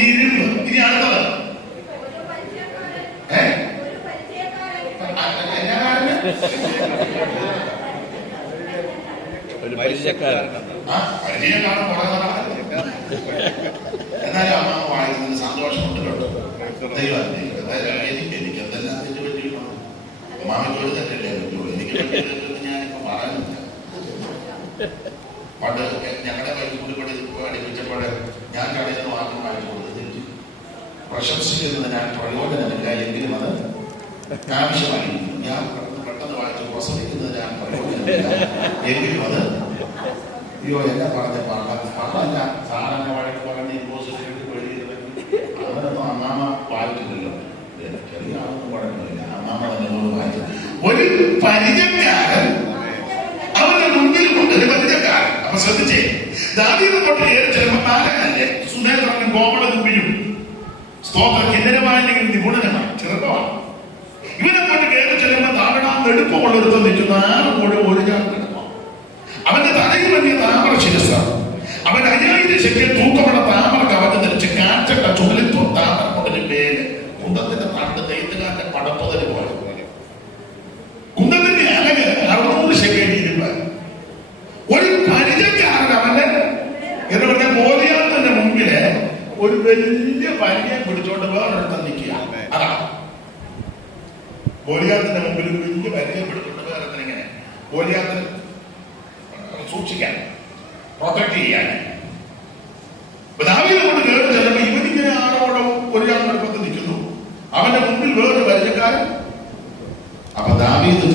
ഇരുമ്പ്. ഇനി അടുത്തത് ഒരു പരിചയക്കാരൻ. പരിചയക്കാരൻ എന്നാലും അമ്മ വായിക്കുന്നതിന് സന്തോഷമുണ്ട് കേട്ടോ. ദൈവം എനിക്ക് എന്തെല്ലാം തെറ്റ് പറ്റിയിട്ടുണ്ടോ? അമ്മാമയ്ക്ക് ഒരു തെറ്റല്ലേ പറ്റുള്ളൂ. എനിക്ക് പറ്റിയ ഞാനിപ്പോ പറയുന്നില്ല. പണ്ട് ഞങ്ങളുടെ കൂടി പഠിപ്പിച്ചപ്പോൾ ഞാൻ കടയിൽ നിന്ന് വാങ്ങി വായിച്ചു കൊടുത്തിട്ട് പ്രശംസിക്കുന്നത് ഞാൻ പ്രയോജനമില്ല, എങ്കിലും അത് ആവശ്യമായിരിക്കും. ഞാൻ പെട്ടെന്ന് വായിച്ചു പ്രസവിക്കുന്നത് ഞാൻ പ്രയോജനമില്ല, എങ്കിലും അത് അയ്യോ എന്നെ പറഞ്ഞ പണ്ടല്ല സാധാരണ വഴക്ക് പറഞ്ഞ് യൂണിവേഴ്സിറ്റി അങ്ങനൊന്നും അമ്മാമ വായിച്ചില്ലല്ലോ. ചെറിയ ആളൊന്നും കുഴപ്പമില്ല, അമ്മാമ തന്നെ വായിച്ചത്. ഒരു പരിചയക്കാരൻ അവന്റെ മുമ്പിൽ കൊണ്ടൊരു പരിചയക്കാരൻ. അപ്പൊ ശ്രദ്ധിച്ചേ, ദാവീദ് കൊണ്ട് കയറി ചെല്ലുമ്പോൾ നാലകല്ലേ സുനേന്ദ്രനും കോമളനും വീഴും. സ്തോത്രം കിന്നരമായെങ്കിൽ നിപുണനമാണ്, ചെറുപ്പമാണ്. ഇവനെ കൊണ്ട് കയറി ചെല്ലുമ്പോൾ താഴാൻ എടുപ്പമുള്ളൊരുത്തം നിൽക്കുന്ന 6 മുഴം ഒരു ചാൻ എടുപ്പം. അവന്റെ തലയിൽ വലിയ താമര ശിരസ്സാണ്. അവൻ 5000 ശെക്കൽ തൂക്കമുള്ള താമര കവചം ധരിച്ച് കാറ്റട്ട ചുമലിത്തോ താമര കൊണ്ടൊരു പേര് കുന്തത്തിന്റെ നാട്ട് തെയ്ത്തുകാരന്റെ പടപ്പതിന് പോലെ. കുന്തത്തിന്റെ അലക് 600 ശെക്കൽ ഇരുമ്പ്. ഒരു പരിചയക്കാരൻ അവന്റെ എന്ന് പറഞ്ഞ ഗോലിയാത്തിന്റെ മുമ്പില് ഒരു വലിയ പരിചയം പിടിച്ചോണ്ട് വേറൊരുത്തം നിൽക്കുക. അതാണ് ഗോലിയാത്തിന്റെ മുമ്പിൽ ഒരു വലിയ പരിചയം പിടിച്ചോണ്ട് വേറെ ഇങ്ങനെ ഗോലിയാത്തിന് സൂക്ഷിക്കാൻ, പ്രൊട്ടക്ട് ചെയ്യാൻ. ദാവീദ് കൊണ്ട് കയറി ചെല്ലുമ്പോൾ ഇവനിങ്ങനെ ആളോടെ ഒരു എളുപ്പത്തിൽ നിൽക്കുന്നു. അവന്റെ മുമ്പിൽ വേറൊരു പരിചയക്കാരൻ. അപ്പൊ ദാവീദ്